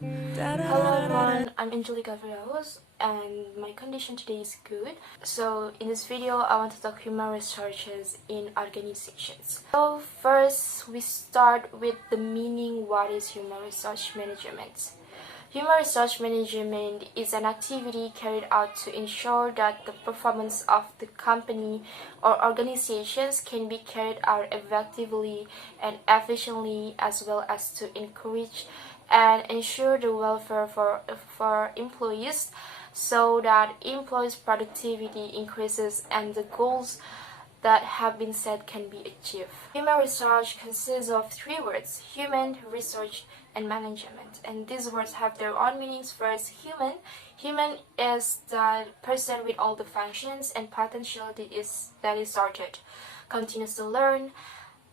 Hello everyone, I'm Angelica Villalobos and my condition today is good. So in this video I want to talk human resources in organizations. So first we start with the meaning. What is human resource management? Human resource management is an activity carried out to ensure that the performance of the company or organizations can be carried out effectively and efficiently, as well as to encourage and ensure the welfare for employees so that employees' productivity increases and the goals that have been set can be achieved. Human resource consists of three words: human, research, and management. And these words have their own meanings. First, human. Human is the person with all the functions and potential that is sorted, continues to learn,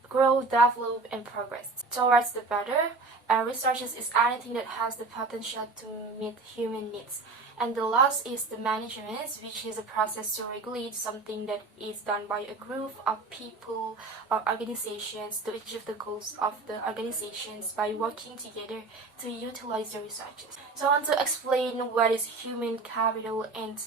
grow, develop, and progress towards the better. And resources is anything that has the potential to meet human needs. And the last is the management, which is a process to regulate something that is done by a group of people or organizations to achieve the goals of the organizations by working together to utilize the resources. So I want to explain what is human capital, and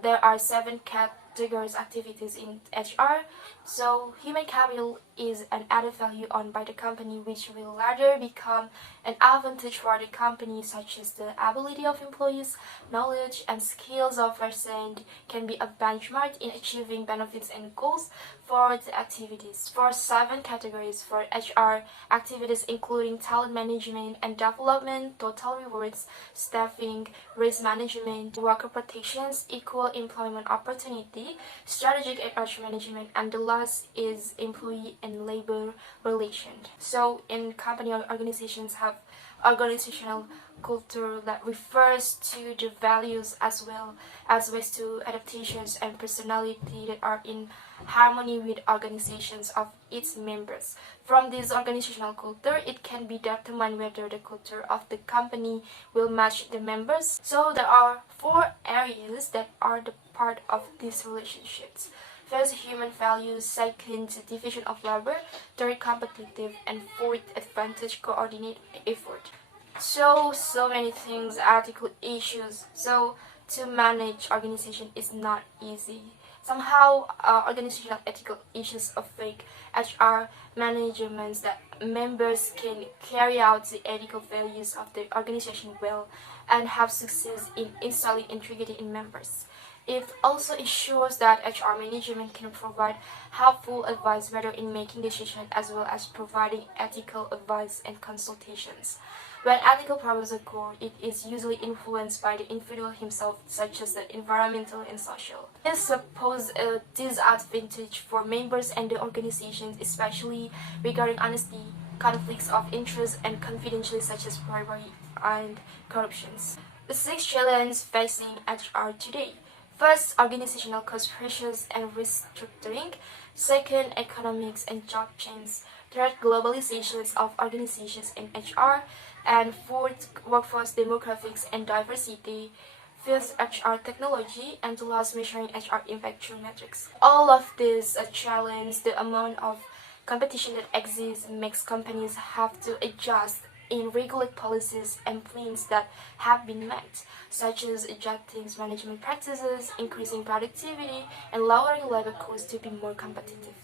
there are 7 categories activities in HR. So human capital is an added value owned by the company which will later become an advantage for the company, such as the ability of employees, knowledge and skills of person can be a benchmark in achieving benefits and goals for the activities. For 7 categories for HR activities, including talent management and development, total rewards, staffing, risk management, worker protections, equal employment opportunity, strategic HR management, and the last is employee and labor relations. So in company or organizations have organizational culture that refers to the values as well as ways to adaptations and personality that are in harmony with organizations of its members. From this organizational culture, it can be determined whether the culture of the company will match the members. So there are 4 areas that are the part of these relationships. First, human values. Second, division of labor. Third, competitive. And fourth, advantage, coordinate effort. So many things, article issues. So to manage organization is not easy. Somehow, organizational ethical issues affect HR managements that members can carry out the ethical values of the organization well and have success in installing integrity in members. It also ensures that HR management can provide helpful advice whether in making decisions as well as providing ethical advice and consultations. When ethical problems occur, it is usually influenced by the individual himself, such as the environmental and social. This poses a disadvantage for members and the organizations, especially regarding honesty, conflicts of interest, and confidentiality such as bribery and corruptions. The 6 challenges facing HR today. First, organizational cost pressures and restructuring. Second, economics and job change. Third, globalizations of organizations in HR. And fourth, workforce demographics and diversity. Fifth, HR technology. And the last, measuring HR impact through metrics. All of these challenge the amount of competition that exists makes companies have to adjust in regulate policies and plans that have been met, such as adjusting management practices, increasing productivity, and lowering labor costs to be more competitive.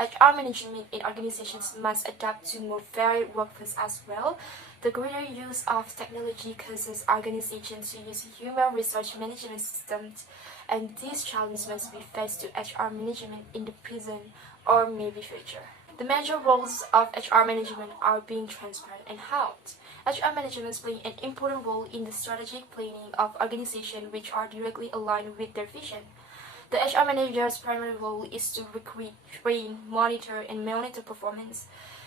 HR management in organizations must adapt to more varied workforce as well. The greater use of technology causes organizations to use human resource management systems, and these challenges must be faced to HR management in the present or maybe future. The major roles of HR management are being transparent and helped. HR management plays an important role in the strategic planning of organizations which are directly aligned with their vision. The HR manager's primary role is to recruit, train, monitor, and monitor performance.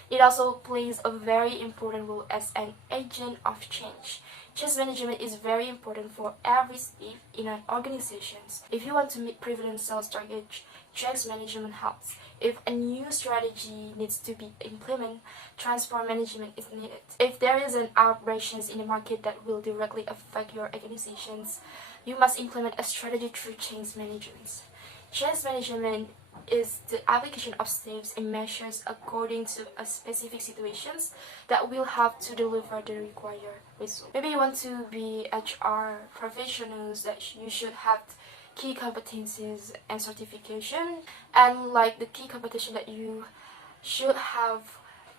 It also plays a very important role as an agent of change. Change management is very important for every step in an organization. If you want to meet prevalent sales targets, change management helps. If a new strategy needs to be implemented, transport management is needed. If there is an aberration in the market that will directly affect your organizations, you must implement a strategy through change management. Change management is the application of steps and measures according to a specific situations that will have to deliver the required result. Maybe you want to be HR professionals, that you should have key competencies and certification, and like the key competition that you should have,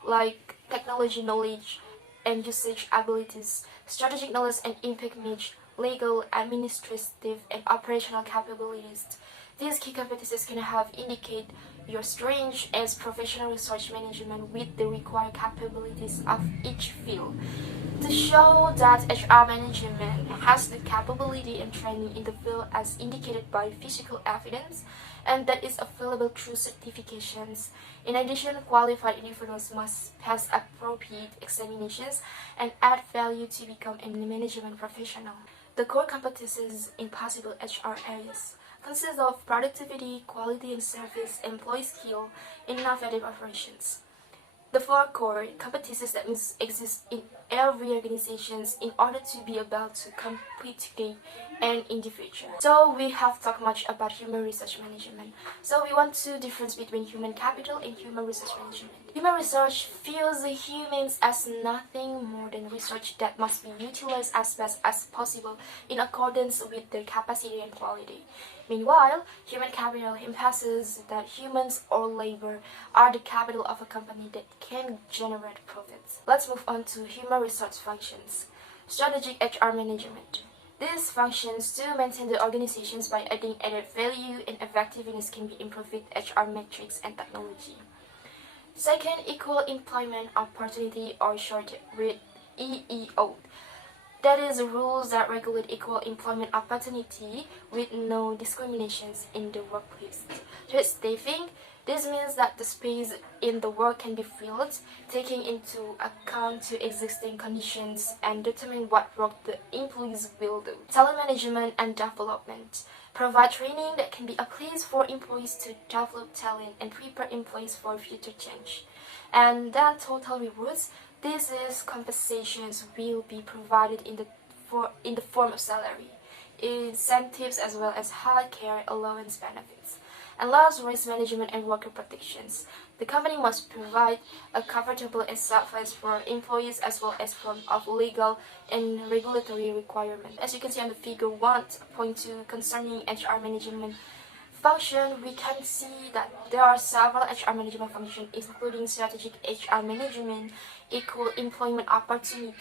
like technology knowledge and usage abilities, strategic knowledge and impact knowledge, legal, administrative, and operational capabilities. These key competencies can have indicate your strengths as professional research management with the required capabilities of each field. To show that HR management has the capability and training in the field as indicated by physical evidence and that is available through certifications. In addition, qualified individuals must pass appropriate examinations and add value to become a management professional. The core competencies in possible HR areas consist of productivity, quality and service, employee skill, innovative operations. The four core competencies that must exist in every organization in order to be able to compete today and in the future. So we have talked much about human resource management. So we want to difference between human capital and human resource management. Human resource views the humans as nothing more than research that must be utilized as best as possible in accordance with their capacity and quality. Meanwhile, human capital emphasizes that humans or labor are the capital of a company that can generate profits. Let's move on to human resource functions. Strategic HR management. These functions to maintain the organizations by adding added value and effectiveness can be improved with HR metrics and technology. Second, equal employment opportunity, or short with EEO. That is rules that regulate equal employment opportunity with no discriminations in the workplace. Third, staffing. This means that the space in the work can be filled, taking into account to existing conditions and determine what work the employees will do. Talent management and development. Provide training that can be a place for employees to develop talent and prepare employees for future change. And then total rewards. This is compensations will be provided in the form of salary, incentives as well as health care allowance benefits. And last, risk management and worker protections. The company must provide a comfortable and safe place for employees as well as form of legal and regulatory requirements. As you can see on the figure 1.2 concerning HR management function, we can see that there are several HR management functions including strategic HR management, equal employment opportunity,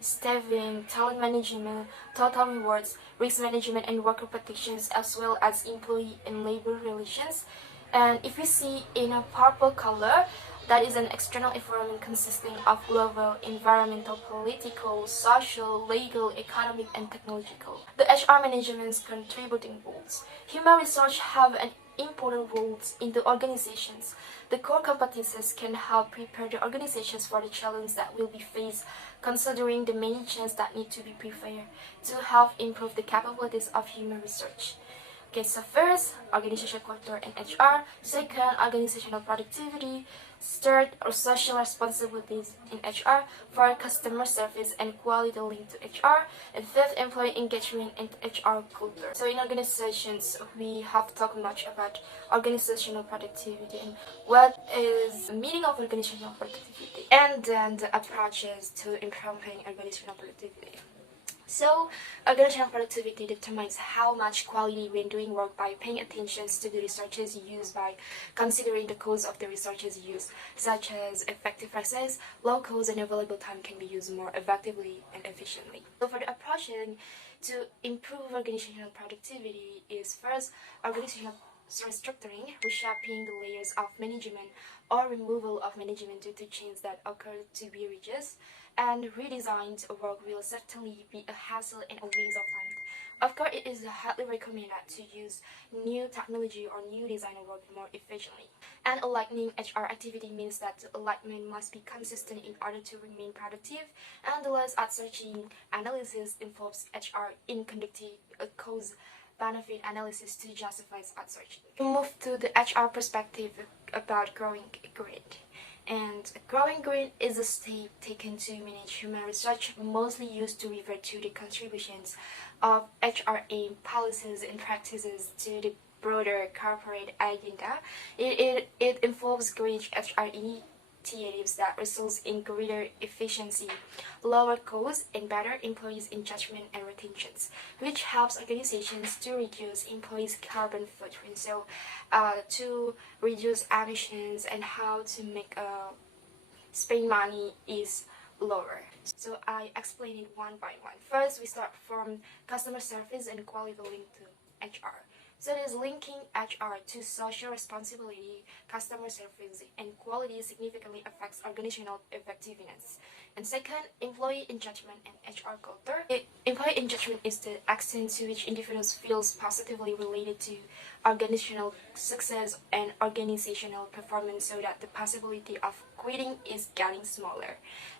staffing, talent management, total rewards, risk management and worker protections, as well as employee and labor relations. And if we see in a purple color, that is an external environment consisting of global, environmental, political, social, legal, economic, and technological. The HR management's contributing roles. Human resource have an important roles in the organizations. The core competencies can help prepare the organizations for the challenge that will be faced, considering the many changes that need to be prepared to help improve the capabilities of human research. Okay, so first, organizational culture and HR. Second, organizational productivity. Third, social responsibilities in HR. Fourth, customer service and quality linked to HR. And fifth, employee engagement and HR culture. So in organizations, we have talked much about organizational productivity and what is the meaning of organizational productivity, and then the approaches to improving organizational productivity. So, organizational productivity determines how much quality when doing work by paying attention to the resources used, by considering the cost of the resources used, such as effective process, low cost and available time can be used more effectively and efficiently. So for the approach to improve organizational productivity is first, organizational restructuring, reshaping the layers of management or removal of management due to changes that occur to be reduced, and redesigned work will certainly be a hassle and a waste of time. Of course, it is highly recommended to use new technology or new design of work more efficiently. And aligning HR activity means that the alignment must be consistent in order to remain productive, and the less outsearching analysis involves HR in conducting a cost benefit analysis to justify outsourcing. We move to the HR perspective about growing grid. And growing grid is a step taken to manage human research, mostly used to refer to the contributions of HRM policies and practices to the broader corporate agenda. It involves great HR initiatives that results in greater efficiency, lower costs, and better employees' engagement and retentions, which helps organizations to reduce employees' carbon footprint. So, to reduce emissions and how to make spend money is lower. So I explain it one by one. First, we start from customer service and quality linked to HR. So it is linking HR to social responsibility, customer service, and quality significantly affects organizational effectiveness. And second, employee engagement and HR culture. Employee engagement is the extent to which individuals feels positively related to organizational success and organizational performance, so that the possibility of quitting is getting smaller.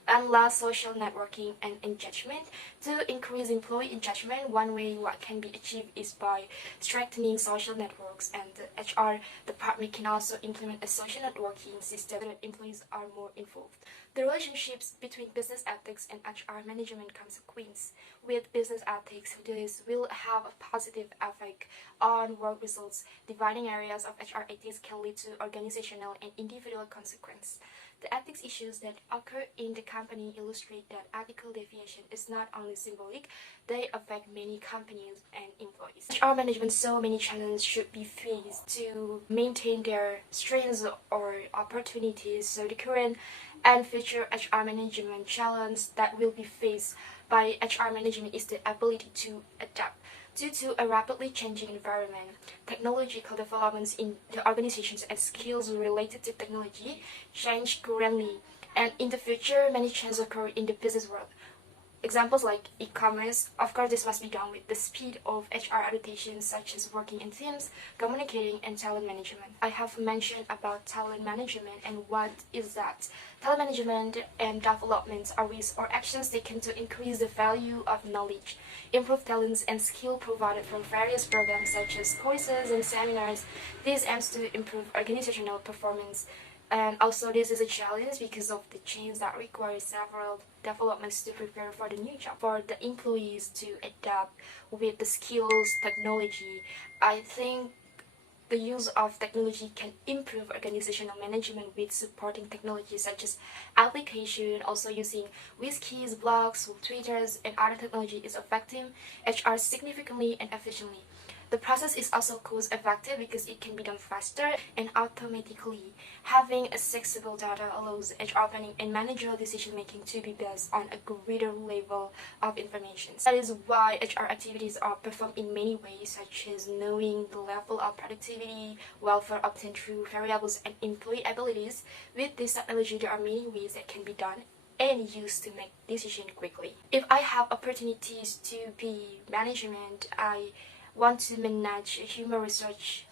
And last, social networking and engagement. To increase employee engagement, one way what can be achieved is by strengthening social networks, and the HR department can also implement a social networking system so that employees are more involved. The relationships between business ethics and HR management consequence. With business ethics, this will have a positive effect on work results. Dividing areas of HR ethics can lead to organizational and individual consequence. The ethics issues that occur in the company illustrate that ethical deviation is not only symbolic, they affect many companies and employees. HR management, so many challenges should be faced to maintain their strengths or opportunities. So the current and future HR management challenge that will be faced by HR management is the ability to adapt. Due to a rapidly changing environment, technological developments in the organizations and skills related to technology change currently, and in the future, many changes occur in the business world. Examples like e-commerce, of course this must be done with the speed of HR adaptations such as working in teams, communicating, and talent management. I have mentioned about talent management, and what is that? Talent management and development are ways or actions taken to increase the value of knowledge, improve talents and skill provided from various programs such as courses and seminars. This aims to improve organizational performance. And also this is a challenge because of the change that requires several developments to prepare for the new job. For the employees to adapt with the skills, technology, I think the use of technology can improve organizational management with supporting technologies such as application. Also using wikis, blogs, twitters, and other technology is affecting HR significantly and efficiently. The process is also cost effective because it can be done faster and automatically. Having accessible data allows HR planning and managerial decision making to be based on a greater level of information. That is why HR activities are performed in many ways, such as knowing the level of productivity, welfare obtained through variables, and employee abilities. With this technology, there are many ways that can be done and used to make decisions quickly. If I have opportunities to be management, I want to manage human research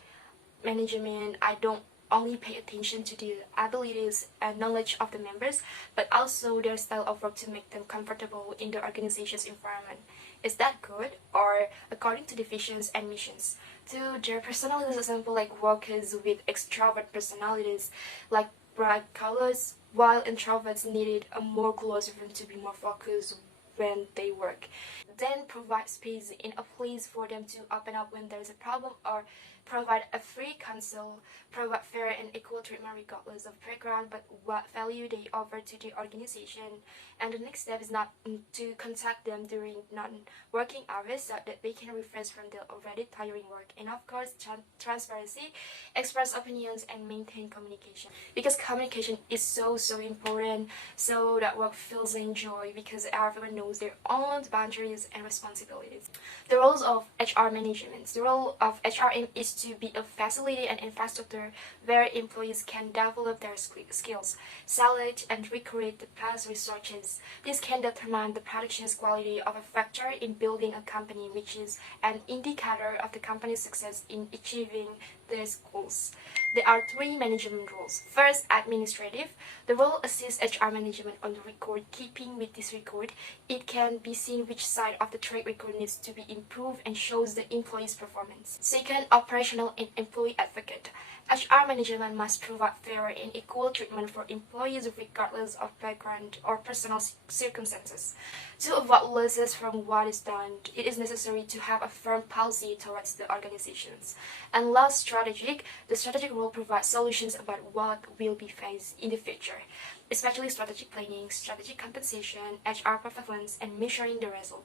management. I don't only pay attention to the abilities and knowledge of the members, but also their style of work to make them comfortable in the organization's environment. Is that good? Or according to the visions and missions? To their personalities, example like workers with extrovert personalities, like bright colors, while introverts needed a more close room to be more focused when they work. Then provide space in a place for them to open up when there is a problem, or provide a free counsel, provide fair and equal treatment regardless of background, but what value they offer to the organization. And the next step is not to contact them during non-working hours so that they can refresh from the already tiring work. And of course, transparency, express opinions, and maintain communication. Because communication is so important, so that work feels enjoy, because everyone knows their own boundaries and responsibilities. The roles of HR management. The role of HRM is to be a facility and infrastructure where employees can develop their skills, select and recruit the best resources. This can determine the production's quality of a factor in building a company, which is an indicator of the company's success in achieving these goals. There are three management roles. First, administrative. The role assists HR management on the record keeping. With this record, it can be seen which side of the track record needs to be improved and shows the employee's performance. Second, operational and employee advocate. HR management must provide fair and equal treatment for employees regardless of background or personal circumstances. To avoid losses from what is done, it is necessary to have a firm policy towards the organizations. And last, strategic. The strategic role provides solutions about what will be faced in the future, especially strategic planning, strategic compensation, HR performance, and measuring the results.